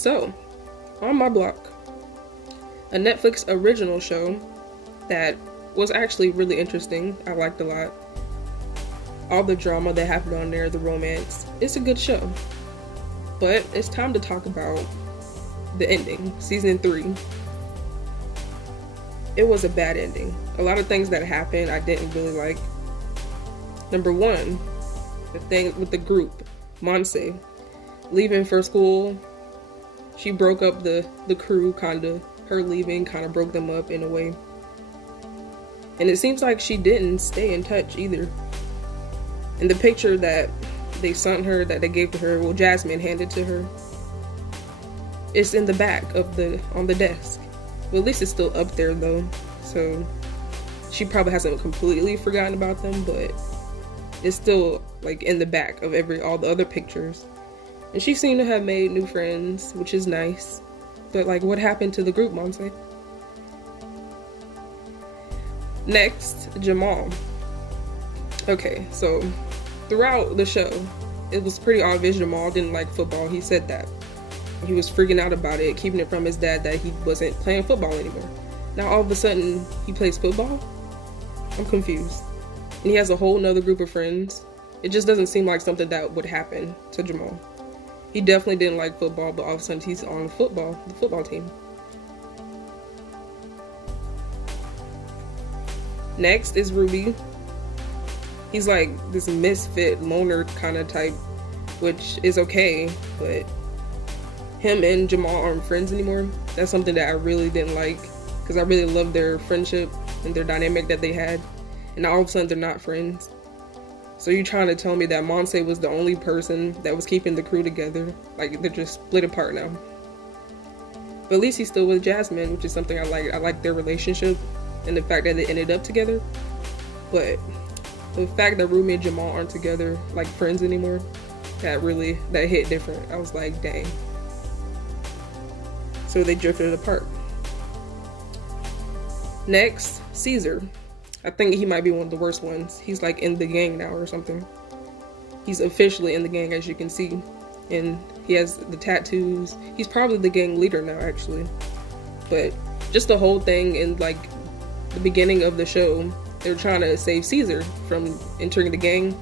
So, On My Block, a Netflix original show that was actually really interesting. I liked a lot. All the drama that happened on there, the romance. It's a good show. But it's time to talk about the ending, season 3. It was a bad ending. A lot of things that happened I didn't really like. Number 1, the thing with the group, Monse, leaving for school. She broke up the crew, kinda. Her leaving kinda broke them up in a way. And it seems like she didn't stay in touch either. And the picture that they sent her, that they gave to her, well, Jasmine handed to her, it's in the back of on the desk. Well, at least it's still up there though, so she probably hasn't completely forgotten about them, but it's still like in the back of all the other pictures. And she seemed to have made new friends, which is nice. But like, what happened to the group, Monse? Next, Jamal. Okay, so throughout the show, it was pretty obvious Jamal didn't like football. He said that. He was freaking out about it, keeping it from his dad that he wasn't playing football anymore. Now all of a sudden, he plays football? I'm confused. And he has a whole nother group of friends. It just doesn't seem like something that would happen to Jamal. He definitely didn't like football, but all of a sudden he's on the football team. Next is Ruby. He's like this misfit loner kind of type, which is okay, but him and Jamal aren't friends anymore. That's something that I really didn't like, because I really loved their friendship and their dynamic that they had, and all of a sudden they're not friends. So you're trying to tell me that Monse was the only person that was keeping the crew together? Like, they're just split apart now. But at least he's still with Jasmine, which is something I like. I like their relationship and the fact that they ended up together. But the fact that Ruby and Jamal aren't together, like friends anymore, that hit different. I was like, dang. So they drifted apart. Next, Caesar. I think he might be one of the worst ones. He's like in the gang now or something. He's officially in the gang, as you can see. And he has the tattoos. He's probably the gang leader now, actually. But just the whole thing in like the beginning of the show, they're trying to save Caesar from entering the gang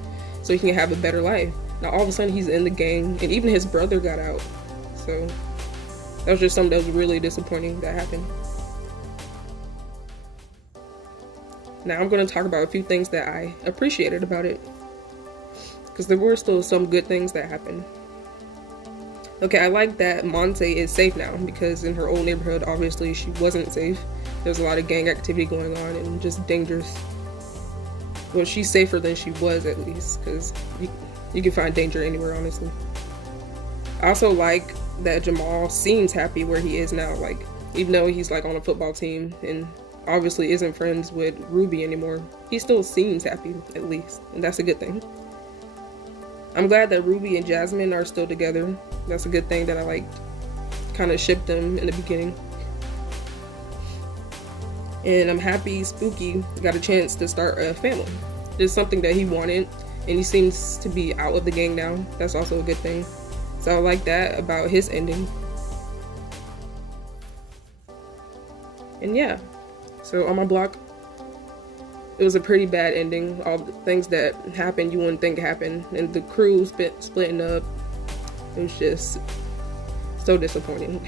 so he can have a better life. Now all of a sudden he's in the gang, and even his brother got out. So that was just something that was really disappointing that happened. Now I'm going to talk about a few things that I appreciated about it, because there were still some good things that happened. Okay, I like that Monse is safe now, because in her old neighborhood, obviously she wasn't safe. There's a lot of gang activity going on and just dangerous. Well, she's safer than she was, at least, because you can find danger anywhere, honestly. I also like that Jamal seems happy where he is now, like, even though he's like on a football team and obviously isn't friends with Ruby anymore, he still seems happy, at least, and that's a good thing. I'm glad that Ruby and Jasmine are still together. That's a good thing that I liked. Kind of shipped them in the beginning. And I'm happy Spooky got a chance to start a family. It's something that he wanted, and he seems to be out of the gang now. That's also a good thing. So I like that about his ending. And yeah. So On My Block, it was a pretty bad ending. All the things that happened you wouldn't think happened, and the crew splitting up. It was just so disappointing.